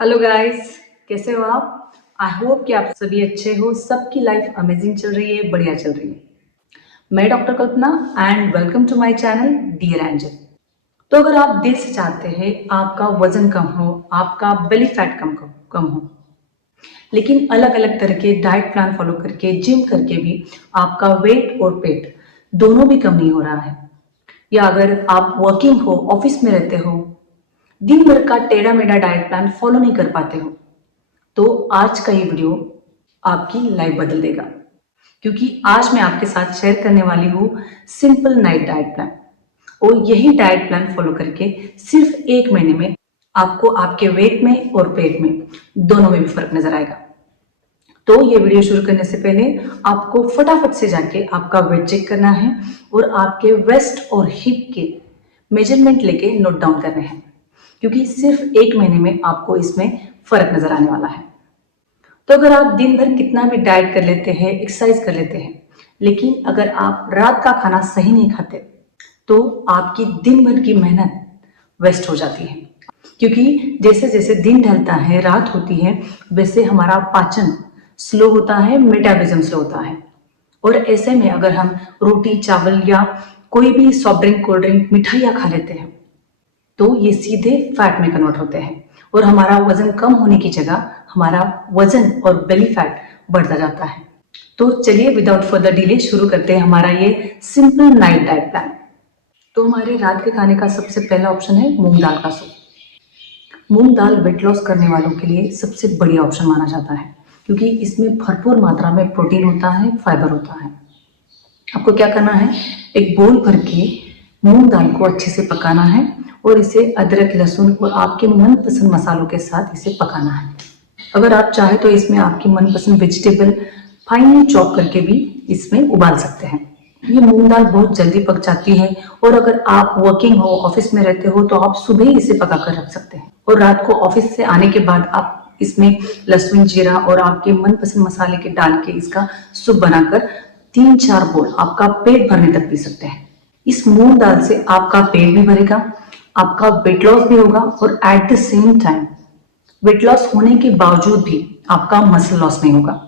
Hello guys, कैसे हो आप? आई होप कि आप सभी अच्छे हो, सबकी लाइफ अमेजिंग चल रही है, बढ़िया चल रही है। मैं doctor Kalpana and welcome to my channel dear angel. तो अगर आप दिल से चाहते हैं आपका वजन कम हो, आपका बेली फैट कम हो, लेकिन अलग अलग तरह के डाइट प्लान फॉलो करके जिम करके भी आपका वेट और पेट दोनों भी कम नहीं हो रहा है, या अगर आप वर्किंग हो, ऑफिस में रहते हो, दिन भर का टेढ़ा मेढ़ा डाइट प्लान फॉलो नहीं कर पाते हो, तो आज का ये वीडियो आपकी लाइफ बदल देगा। क्योंकि आज मैं आपके साथ शेयर करने वाली हूँ सिंपल नाइट डाइट प्लान, और यही डाइट प्लान फॉलो करके सिर्फ 1 महीने में आपको आपके वेट में और पेट में दोनों में भी फर्क नजर आएगा। तो ये वीडियो शुरू करने से पहले आपको फटाफट से जाके आपका वेट चेक करना है और आपके वेस्ट और हिप के मेजरमेंट लेके नोट डाउन करने हैं, क्योंकि सिर्फ 1 महीने में आपको इसमें फर्क नजर आने वाला है। तो अगर आप दिन भर कितना भी डाइट कर लेते हैं, एक्सरसाइज कर लेते हैं, लेकिन अगर आप रात का खाना सही नहीं खाते, तो आपकी दिन भर की मेहनत वेस्ट हो जाती है। क्योंकि जैसे जैसे दिन ढलता है, रात होती है, वैसे हमारा पाचन स्लो होता है, मेटाबॉलिज्म स्लो होता है। और ऐसे में अगर हम रोटी चावल या कोई भी सॉफ्ट ड्रिंक, कोल्ड ड्रिंक, मिठाइयाँ खा लेते हैं, तो ये सीधे फैट में कन्वर्ट होते हैं और हमारा वजन कम होने की जगह हमारा वजन और बेली फैट बढ़ता जाता है। तो चलिए विदाउट फर्दर डिले शुरू करते हैं हमारा ये सिंपल नाइट डाइट प्लान। तो हमारे रात के खाने का सबसे पहला ऑप्शन है मूंग दाल का सूप। मूंग दाल वेट लॉस करने वालों के लिए सबसे बढ़िया ऑप्शन माना जाता है, क्योंकि इसमें भरपूर मात्रा में प्रोटीन होता है, फाइबर होता है। आपको क्या करना है, एक बोल भर के मूंग दाल को अच्छे से पकाना है और इसे अदरक, लहसुन और आपके मनपसंद मसालों के साथ इसे पकाना है। अगर आप चाहे तो इसमें आपकी मनपसंद वेजिटेबल फाइनली चॉप करके भी इसमें उबाल सकते हैं। ये मूंग दाल बहुत जल्दी पक जाती है, और अगर आप वर्किंग हो, ऑफिस में रहते हो, तो आप सुबह ही इसे पका कर रख सकते हैं और रात को ऑफिस से आने के बाद आप इसमें लहसुन, जीरा और आपके मनपसंद मसाले के डाल के इसका सूप बनाकर 3-4 बोल आपका पेट भरने तक पी सकते हैं। इस मूंग दाल से आपका पेट भी भरेगा, आपका वेट लॉस भी होगा, और at the same time weight loss होने के बावजूद भी आपका मसल लॉस नहीं होगा।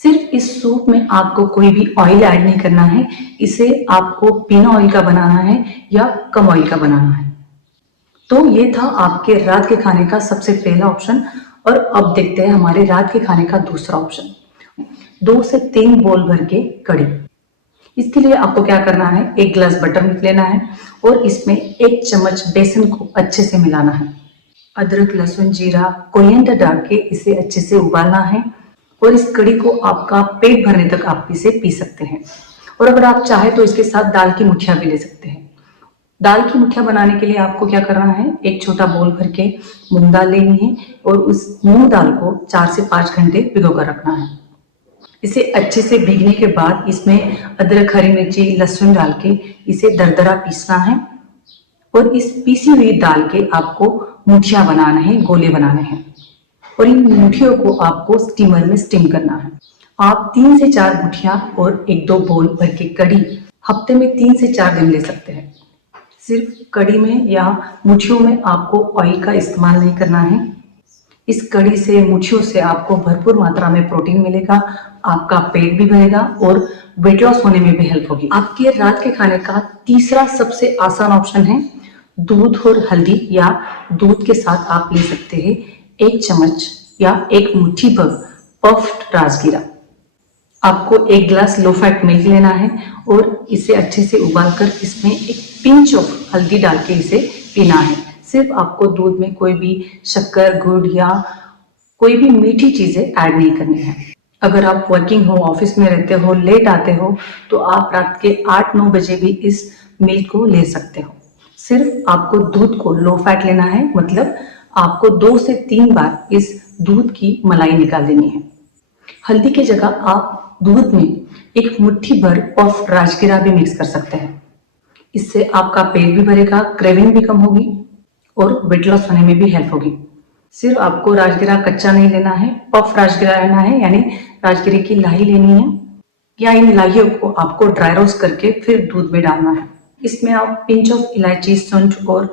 सिर्फ इस सूप में आपको कोई भी ऑयल ऐड नहीं करना है, इसे आपको बिना ऑयल का बनाना है या कम ऑयल का बनाना है। तो ये था आपके रात के खाने का सबसे पहला ऑप्शन। और अब देखते हैं हमारे रात के खाने का दूसरा ऑप्शन, 2 से 3 बोल भर के कड़ी। इसके लिए आपको क्या करना है, 1 गिलास बटर मिल्क लेना है और इसमें 1 चम्मच बेसन को अच्छे से मिलाना है। अदरक, लहसुन, जीरा, कोरिएंडर डाल के इसे अच्छे से उबालना है और इस कड़ी को आपका पेट भरने तक आप इसे पी सकते हैं। और अगर आप चाहे तो इसके साथ दाल की मुठिया भी ले सकते हैं। दाल की मुठिया बनाने के लिए आपको क्या करना है, एक छोटा बोल भर के मूंग दाल लेनी है और उस मूंग दाल को 4 से 5 घंटे भिगो कर रखना है। इसे अच्छे से भीगने के बाद इसमें अदरक, हरी मिर्ची, लहसुन डाल के इसे दरदरा पीसना है और इस पीसी हुई दाल के आपको मुठिया बनाना है, गोले बनाने हैं और इन मुठियों को आपको स्टीमर में स्टीम करना है। आप 3 से 4 मुठिया और 1-2 बोल भर के कड़ी हफ्ते में 3 से 4 दिन ले सकते हैं। सिर्फ कड़ी में या मुठियों में आपको ऑयल का इस्तेमाल नहीं करना है। इस कड़ी से, मुठियों से आपको भरपूर मात्रा में प्रोटीन मिलेगा, आपका पेट भी भरेगा और वेट लॉस होने में भी हेल्प होगी। आपके रात के खाने का तीसरा सबसे आसान ऑप्शन है दूध और हल्दी, या दूध के साथ आप ले सकते हैं 1 चम्मच या 1 मुट्ठी भर पफ्ड राजगीरा। आपको 1 गिलास लो फैट मिल्क लेना है और इसे अच्छे से उबालकर इसमें एक पिंच ऑफ हल्दी डाल के इसे पीना है। सिर्फ आपको दूध में कोई भी शक्कर, गुड़ या कोई भी मीठी चीजें ऐड नहीं करनी है। अगर आप वर्किंग हो, ऑफिस में रहते हो, लेट आते हो, तो आप रात के 8-9 बजे भी इस मिल्क को ले सकते हो। सिर्फ आपको दूध को लो फैट लेना है, मतलब आपको 2 से 3 बार इस दूध की मलाई निकाल देनी है। हल्दी की जगह आप दूध में 1 मुट्ठी भर पफ राजगिरा भी मिक्स कर सकते हैं। इससे आपका पेट भी भरेगा, क्रेविंग भी कम होगी और वेट लॉस होने में भी हेल्प होगी। सिर्फ आपको राजगिरा कच्चा नहीं लेना है, पफ राजगिरा लेना है, यानी राजगिरे की लाही लेनी है, या इन लाहियों को आपको ड्राई रोस्ट करके फिर दूध में डालना है। इसमें आप पिंच ऑफ इलायची, सौंठ और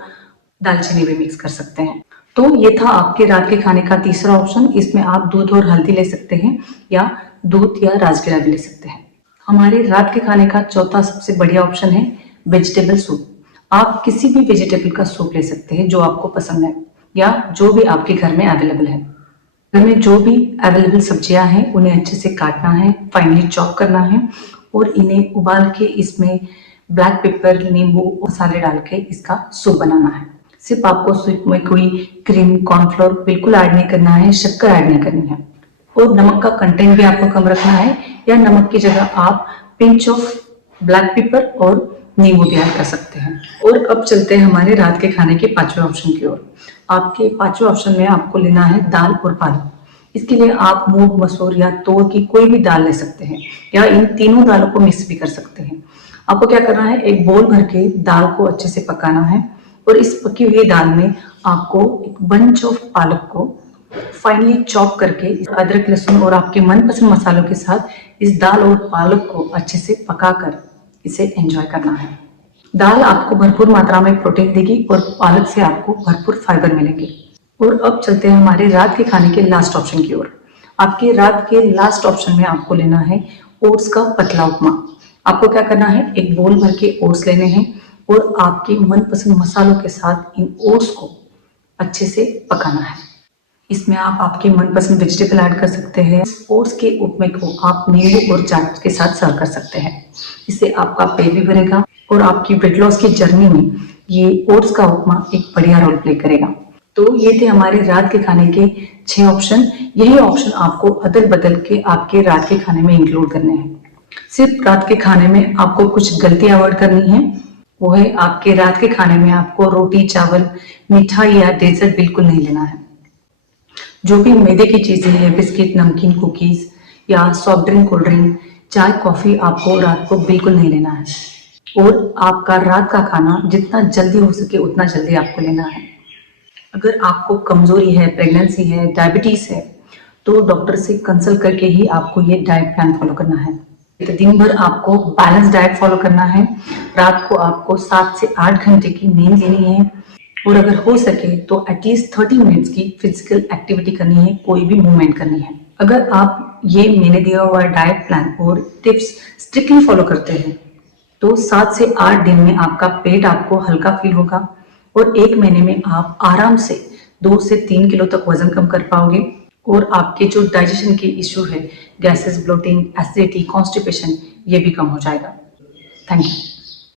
दालचीनी भी मिक्स कर सकते हैं। तो तो ये था आपके रात के खाने का तीसरा ऑप्शन। इसमें आप दूध और हल्दी ले सकते हैं या दूध या राजगिरा भी ले सकते हैं। हमारे रात के खाने का चौथा सबसे बढ़िया ऑप्शन है वेजिटेबल सूप। आप किसी भी वेजिटेबल का सूप ले सकते हैं जो आपको पसंद है या जो भी आपके घर में अवेलेबल है। घर में जो भी अवेलेबल सब्जियां हैं उन्हें अच्छे से काटना है, फाइनली चॉप करना है और इन्हें उबाल के इसमें ब्लैक पेपर, नींबू, मसाले डाल के इसका सूप बनाना है। सिर्फ आपको सूप में कोई क्रीम, कॉर्नफ्लोर बिल्कुल ऐड नहीं करना है, शक्कर ऐड नहीं करनी है और नमक का कंटेंट भी आपको कम रखना है या नमक की जगह आप पिंच ऑफ ब्लैक पेपर और नींबू भी ऐड कर सकते हैं। और अब चलते हैं हमारे रात के खाने के पांचवें ऑप्शन की ओर। आपके पांचवें ऑप्शन में आपको लेना है दाल और पालक। इसके लिए आप मूंग, मसूर या तोर की कोई भी दाल ले सकते हैं या इन तीनों दालों को मिक्स भी कर सकते हैं। आपको क्या करना है, एक बोल भर के दाल को अच्छे से पकाना है और इस पकी हुई दाल में आपको एक बंच ऑफ पालक को फाइनली चॉप करके अदरक, लहसुन और आपके मनपसंद मसालों के साथ इस दाल और पालक को अच्छे से पकाकर इसे एंजॉय करना है। दाल आपको भरपूर मात्रा में प्रोटीन देगी और पालक से आपको भरपूर फाइबर मिलेंगे। और अब चलते हैं हमारे रात के खाने के लास्ट ऑप्शन की ओर। आपके रात के लास्ट ऑप्शन में आपको लेना है ओट्स का पतला उपमा। आपको क्या करना है, एक बोल भर के ओट्स लेने हैं और आपके मनपसंद मसालों के साथ इन ओट्स को अच्छे से पकाना है। इसमें आप आपके मनपसंद वेजिटेबल ऐड कर सकते हैं। ओट्स के उपमे को आप नींबू और चाट के साथ सर्व कर सकते हैं। इससे आपका पेट भी भरेगा और आपकी वेट लॉस की जर्नी में ये ओट्स का उपमा एक बढ़िया रोल प्ले करेगा। तो ये थे हमारे रात के खाने के 6 ऑप्शन। यही ऑप्शन आपको अदल बदल के आपके रात के खाने में इंक्लूड करने हैं। सिर्फ रात के खाने में आपको कुछ गलती अवॉइड करनी है, वो है आपके रात के खाने में आपको रोटी, चावल, मिठाई या डेजर्ट बिल्कुल नहीं लेना है। जो भी मैदे की चीजें हैं, बिस्किट, नमकीन, कुकीज या सॉफ्ट ड्रिंक, कोल्ड ड्रिंक, चाय, कॉफी आपको रात को बिल्कुल नहीं लेना है। और आपका रात का खाना जितना जल्दी हो सके उतना जल्दी आपको लेना है। अगर आपको कमजोरी है, प्रेगनेंसी है, डायबिटीज है, तो डॉक्टर से कंसल्ट करके ही आपको ये डाइट प्लान फॉलो करना है। तो दिन भर आपको बैलेंस डाइट फॉलो करना है। रात को आपको 7 से 8 घंटे की नींद लेनी है और अगर हो सके तो एटलीस्ट 30 मिनट्स की फिजिकल एक्टिविटी करनी है, कोई भी मूवमेंट करनी है। अगर आप ये मैंने दिया हुआ डाइट प्लान और टिप्स स्ट्रिक्टली फॉलो करते हैं तो 7 से 8 दिन में आपका पेट आपको हल्का फील होगा और 1 महीने में आप आराम से 2 से 3 किलो तक वजन कम कर पाओगे और आपके जो डाइजेशन के इश्यू है, गैसेस, ब्लोटिंग, एसिडिटी, कॉन्स्टिपेशन, ये भी कम हो जाएगा। Thank you.